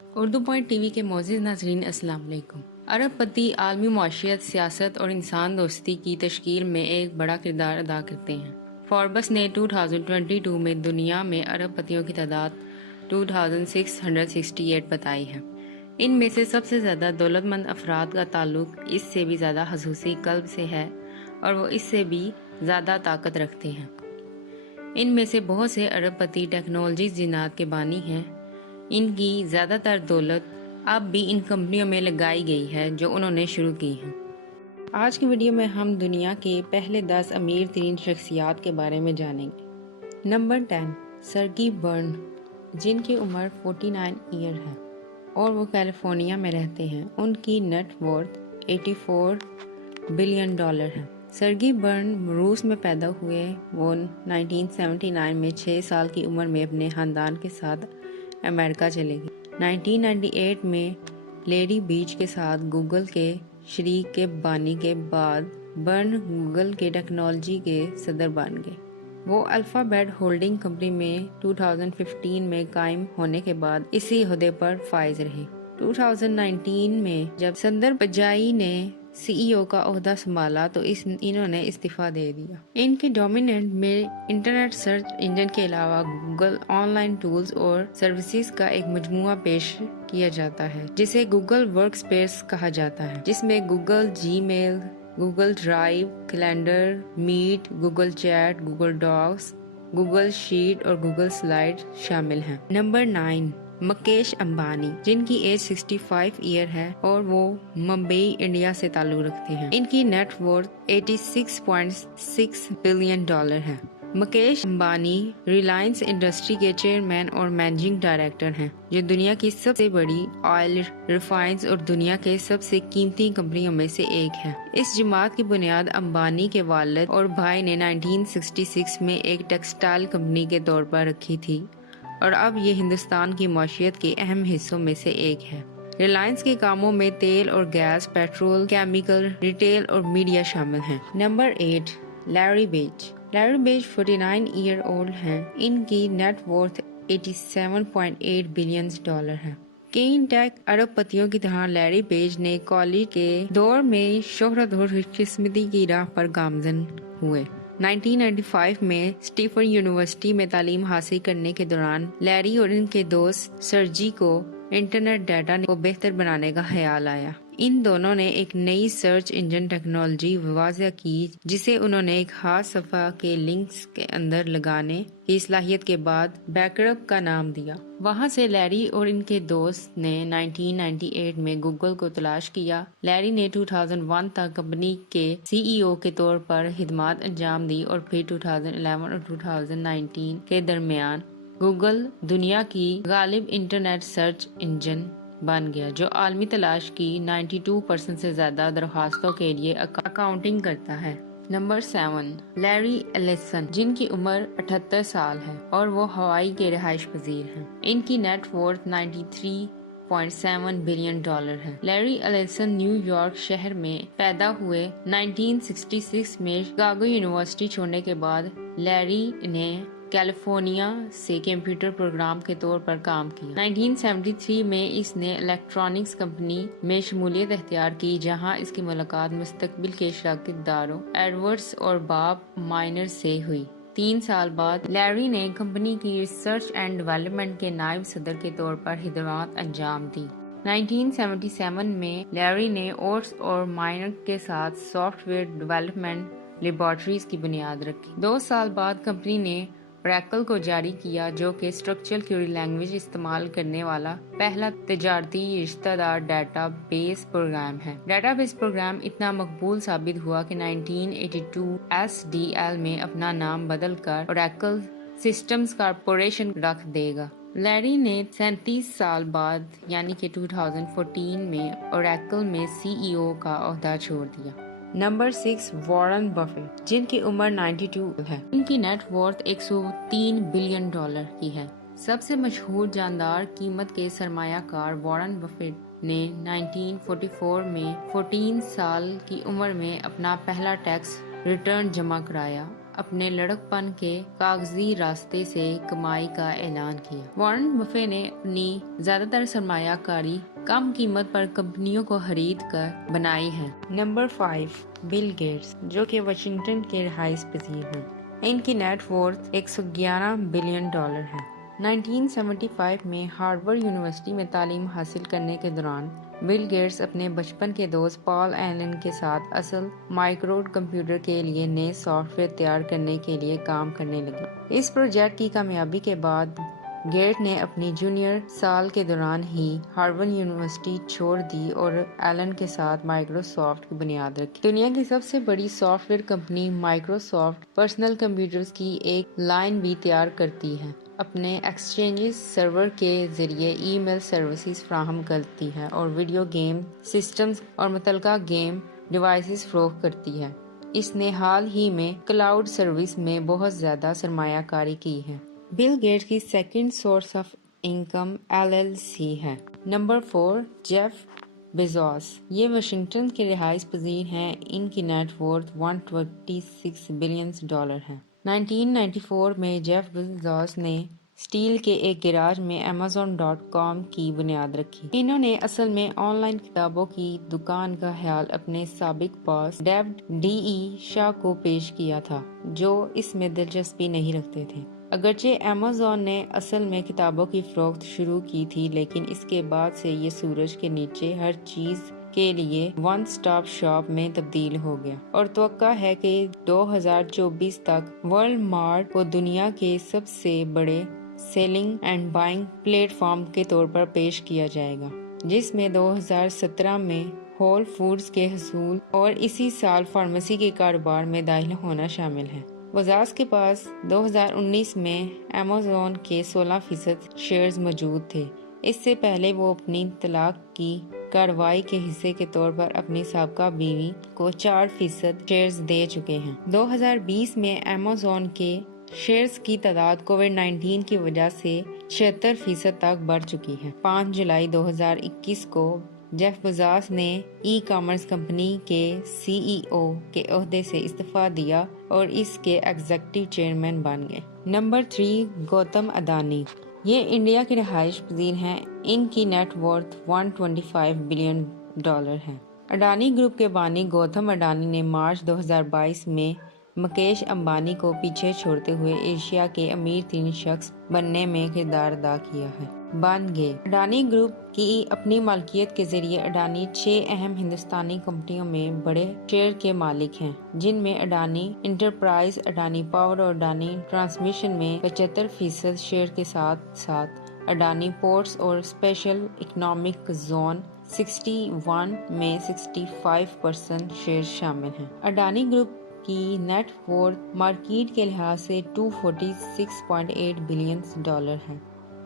Urdu point T V کے معزز ناظرین السلام علیکم۔ ارب پتی عالمی معیشت، سیاست اور انسان دوستی کی تشکیل میں ایک بڑا کردار ادا کرتے ہیں۔ فوربس نے 2022 میں دنیا میں ارب پتیوں کی تعداد 2668 بتائی ہے۔ ان میں سے سب سے زیادہ دولت مند افراد کا تعلق اس سے بھی زیادہ خصوصی قلب سے ہے اور وہ اس سے بھی زیادہ طاقت رکھتے ہیں۔ ان میں سے بہت سے ارب پتی ٹیکنالوجی جنات کے بانی ہیں۔ ان کی زیادہ تر دولت اب بھی ان کمپنیوں میں لگائی گئی ہے جو انہوں نے شروع کی ہیں۔ آج کی ویڈیو میں ہم دنیا کے پہلے 10 امیر ترین شخصیات کے بارے میں جانیں گے۔ نمبر 10، سرگی برن، جن کی عمر 49 ایئر ہے اور وہ کیلیفورنیا میں رہتے ہیں۔ ان کی نیٹ ورتھ $84 بلین ہے۔ سرگی برن روس میں پیدا ہوئے۔ وہ 1979 میں 6 سال کی عمر میں اپنے خاندان کے ساتھ امریکہ چلے گئے۔ 1998 میں لیری پیج کے ساتھ گوگل کے شریک کے بانی کے بعد برن گوگل کے ٹیکنالوجی کے صدر بن گئے۔ وہ الفابیٹ ہولڈنگ کمپنی میں 2015 میں قائم ہونے کے بعد اسی عہدے پر فائز رہے۔ 2019 میں جب سندر پچائی نے سی ای او کا عہدہ سنبھالا تو انہوں نے استعفیٰ دے دیا۔ ان کے ڈومیننٹ میں انٹرنیٹ سرچ انجن کے علاوہ گوگل آن لائن ٹولز اور سروسز کا ایک مجموعہ پیش کیا جاتا ہے جسے گوگل ورک اسپیس کہا جاتا ہے، جس میں Google Gmail, Google drive, calendar, Meet, Google chat, Google Docs, Google sheet اور گوگل سلائیڈ شامل ہیں۔ نمبر 9، مکیش امبانی، جن کی ایج 65 ایئر ہے اور وہ ممبئی، انڈیا سے تعلق رکھتے ہیں۔ ان کی نیٹ ورتھ $86.6 بلین ہے۔ مکیش امبانی ریلائنس انڈسٹری کے چیئرمین اور مینیجنگ ڈائریکٹر ہیں، جو دنیا کی سب سے بڑی آئل ریفائنرز اور دنیا کے سب سے قیمتی کمپنیوں میں سے ایک ہے۔ اس جماعت کی بنیاد امبانی کے والد اور بھائی نے 1966 میں ایک ٹیکسٹائل کمپنی کے طور پر رکھی تھی اور اب یہ ہندوستان کی معیشت کے اہم حصوں میں سے ایک ہے۔ ریلائنس کے کاموں میں تیل اور گیس، پیٹرول، کیمیکل، ریٹیل اور میڈیا شامل ہیں۔ Number 8، Larry Page. Larry Page 49 year old ہیں۔ ان کی نیٹ ورتھ $87.8 بلین ہے۔ کئی ٹیک ارب پتیوں کی طرح لیری پیج نے کالج کے دور میں شہرت اور خوش قسمتی کی راہ پر گامزن ہوئے۔ 1995 میں اسٹینفورڈ یونیورسٹی میں تعلیم حاصل کرنے کے دوران لیری اور ان کے دوست سرجی کو انٹرنیٹ ڈیٹا کو بہتر بنانے کا خیال آیا۔ ان دونوں نے ایک نئی سرچ انجن ٹیکنالوجی وضع کی جسے انہوں نے ایک خاص صفحہ کے لنکس کے اندر لگانے کی صلاحیت کے بعد بیک اپ کا نام دیا۔ وہاں سے لیری اور ان کے دوست نے 1998 میں گوگل کو تلاش کیا۔ لیری نے 2001 تک کمپنی کے سی ای او کے طور پر خدمات انجام دی اور پھر 2011 اور 2019 کے درمیان گوگل دنیا کی غالب انٹرنیٹ سرچ انجن بن گیا، جو عالمی تلاش کی 92% سے زیادہ درخواستوں کے لیے اکاؤنٹنگ کرتا ہے۔ نمبر 7، لیری ایلیسن، جن کی عمر 78 سال ہے اور وہ ہوائی کے رہائش پذیر ہیں۔ ان کی نیٹ ورتھ $93.7 بلین ہے۔ لیری ایلیسن نیو یارک شہر میں پیدا ہوئے۔ 1966 میں شکاگو یونیورسٹی چھوڑنے کے بعد لیری نے کیلیفورنیا سے کمپیوٹر پروگرام کے طور پر کام کیا۔ 1973 میں اس نے الیکٹرانکس کمپنی میں شمولیت اختیار کی، جہاں اس کی ملاقات مستقبل کے شراکت داروں ایڈورڈز اور باب مائنر سے ہوئی۔ 3 سال بعد لیری نے کمپنی کی ریسرچ اینڈ ڈیولپمنٹ کے نائب صدر کے طور پر خدمات انجام دی۔ 1977 میں لیری نے اوٹس اور مائنر کے ساتھ سافٹ ویئر ڈیولپمنٹ لیبارٹریز کی بنیاد رکھی۔ 2 سال بعد کمپنی نے اوریکل کو جاری کیا، جو کہ اسٹرکچرل کیوری لینگویج استعمال کرنے والا پہلا تجارتی رشتہ دار ڈیٹا بیس پروگرام ہے۔ ڈیٹا بیس پروگرام اتنا مقبول ثابت ہوا کہ 1982 ایس ڈی ایل میں اپنا نام بدل کر اوریکل سسٹمز کارپوریشن رکھ دے گا۔ لیری نے 37 سال بعد یعنی کہ 2014 میں اوریکل میں سی ای او کا عہدہ چھوڑ دیا۔ نمبر 6، وارن بفیٹ، جن کی عمر 92 ہے۔ ان کی نیٹ ورتھ $103 بلین کی ہے۔ سب سے مشہور جاندار قیمت کے سرمایہ کار وارن بفیٹ نے 1944 میں 14 سال کی عمر میں اپنا پہلا ٹیکس ریٹرن جمع کرایا اپنے لڑکپن کے کاغذی راستے سے کمائی کا اعلان کیا۔ وارن بفے نے اپنی زیادہ تر سرمایہ کاری کم قیمت پر کمپنیوں کو خرید کر بنائی ہے۔ نمبر 5، بل گیٹس، جو کہ واشنگٹن کے رہائش پذیر ہیں۔ ان کی نیٹ ورتھ $111 بلین ہے۔ 1975 میں ہارورڈ یونیورسٹی میں تعلیم حاصل کرنے کے دوران بل گیٹس اپنے بچپن کے دوست پال ایلن کے ساتھ اصل مائکرو کمپیوٹر کے لیے نئے سافٹ ویئر تیار کرنے کے لیے کام کرنے لگے۔ اس پروجیکٹ کی کامیابی کے بعد گیٹ نے اپنی جونیئر سال کے دوران ہی ہارورڈ یونیورسٹی چھوڑ دی اور ایلن کے ساتھ مائکروسافٹ کی بنیاد رکھی۔ دنیا کی سب سے بڑی soft where company Microsoft personal computers کی ایک لائن بھی تیار کرتی ہے، اپنے ایکسچینج سرور کے ذریعے ای میل سروسز فراہم کرتی ہے اور ویڈیو گیم سسٹمز اور متعلقہ گیم ڈیوائسز فروخت کرتی ہے۔ اس نے حال ہی میں کلاؤڈ سروس میں بہت زیادہ سرمایہ کاری کی ہے۔ بل گیٹس کی second source of income LLC ہے۔ نمبر 4، جیف بیزوس، یہ واشنگٹن کے رہائش پذیر ہیں۔ ان کی نیٹ ورتھ $126 بلین ہے۔ 1994 میں جیف بیزوس نے اسٹیل کے ایک گیراج میں Amazon.com کی بنیاد رکھی۔ انہوں نے اصل میں آن لائن کتابوں کی دکان کا خیال اپنے سابق باس ڈیوڈ شاہ کو پیش کیا تھا، جو اس میں دلچسپی نہیں رکھتے تھے۔ اگرچہ Amazon نے اصل میں کتابوں کی فروخت شروع کی تھی، لیکن اس کے بعد سے یہ سورج کے نیچے ہر چیز کے لیے ون سٹاپ شاپ میں تبدیل ہو گیا، اور توقع ہے کہ 2024 تک ورلڈ مارٹ کو دنیا کے سب سے بڑے selling and buying platform کے طور پر پیش کیا جائے گا، جس میں 2017 میں ہول فوڈز کے حصول اور اسی سال فارمیسی کے کاروبار میں داخل ہونا شامل ہے۔ بیزوس کے پاس 2019 میں Amazon کے 16% شیئرز موجود تھے۔ اس سے پہلے وہ اپنی طلاق کی کارروائی کے حصے کے طور پر اپنی سابقہ بیوی کو 4% شیئرز دے چکے ہیں۔ 2020 میں Amazon کے شیئرز کی تعداد کووڈ-19 کی وجہ سے 76% تک بڑھ چکی ہے۔ 5 جولائی 2021 کو جیف بیزوس نے ای کامرس کمپنی کے CEO کے عہدے سے استعفیٰ دیا اور اس کے ایگزیکٹو چیئرمین بن گئے۔ نمبر 3، گوتم اڈانی، یہ انڈیا کے رہائش پذیر ہیں۔ ان کی نیٹ ورتھ $125 بلین ہے۔ اڈانی گروپ کے بانی گوتم اڈانی نے مارچ 2022 میں مکیش امبانی کو پیچھے چھوڑتے ہوئے ایشیا کے امیر ترین شخص بننے میں کردار ادا کیا ہے۔ بن گئے۔ اڈانی گروپ کی اپنی مالکیت کے ذریعے اڈانی 6 اہم ہندوستانی کمپنیوں میں بڑے شیئر کے مالک ہیں، جن میں اڈانی انٹرپرائز، اڈانی پاور اور اڈانی ٹرانسمیشن میں 75% شیئر کے ساتھ ساتھ اڈانی پورٹس اور اسپیشل اکنامک زون 61 میں 65% شیئر شامل ہیں۔ اڈانی گروپ کی نیٹ ورتھ مارکیٹ کے لحاظ سے $246.8 بلین ہے۔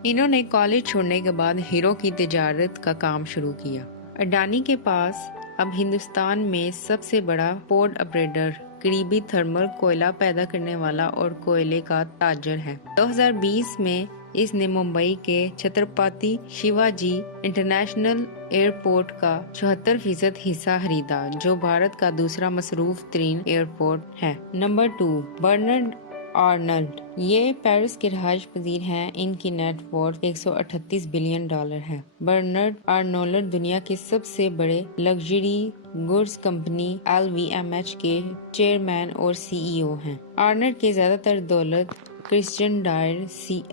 انہوں نے کالج چھوڑنے کے بعد ہیرو کی تجارت کا کام شروع کیا۔ اڈانی کے پاس اب ہندوستان میں سب سے بڑا پورٹ آپریٹر، قریبی تھرمل کوئلہ پیدا کرنے والا اور کوئلے کا تاجر ہے۔ 2020 میں اس نے ممبئی کے چھترپتی شیواجی انٹرنیشنل ایئرپورٹ کا 74% حصہ خریدا، جو بھارت کا دوسرا مصروف ترین ایئرپورٹ ہے۔ نمبر 2، برنارڈ آرنولڈ، یہ پیرس کے رہائش پذیر ہیں۔ ان کی نیٹ ورتھ $138 بلین ہے۔ برنارڈ آرنولڈ دنیا کے سب سے بڑے لگژری گڈز کمپنی LVMH کے چیئرمین اور CEO ہیں۔ آرنولڈ کے زیادہ تر دولت کرسچن ڈائر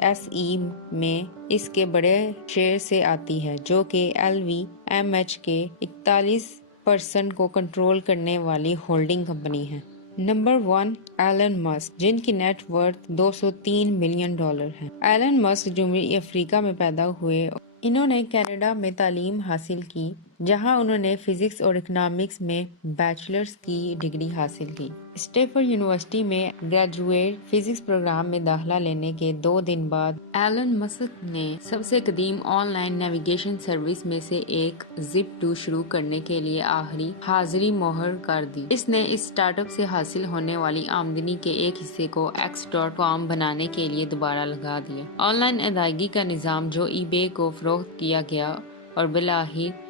SE میں اس کے بڑے شیئر سے آتی ہے، جو کہ LVMH کے 41% کو کنٹرول کرنے والی ہولڈنگ کمپنی ہے۔ نمبر 1، ایلن مسک، جن کی نیٹ ورتھ $203 بلین ہے۔ ایلن مسک جنوبی افریقہ میں پیدا ہوئے۔ انہوں نے کینیڈا میں تعلیم حاصل کی، جہاں انہوں نے فزکس اور اکنامکس میں بیچلرز کی ڈگری حاصل کی۔ اسٹینفورڈ یونیورسٹی میں گریجویٹ فزکس پروگرام میں داخلہ لینے کے 2 دن بعد ایلن مسک نے سب سے قدیم آن لائن نیویگیشن سروس میں سے ایک Zip2 شروع کرنے کے لیے آخری حاضری مہر کر دی۔ اس نے اس اسٹارٹ اپ سے حاصل ہونے والی آمدنی کے ایک حصے کو X.com بنانے کے لیے دوبارہ لگا دیا۔ آن لائن ادائیگی کا نظام جو eBay کو فروخت کیا گیا اور بالآخر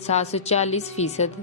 740%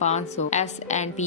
500 S&P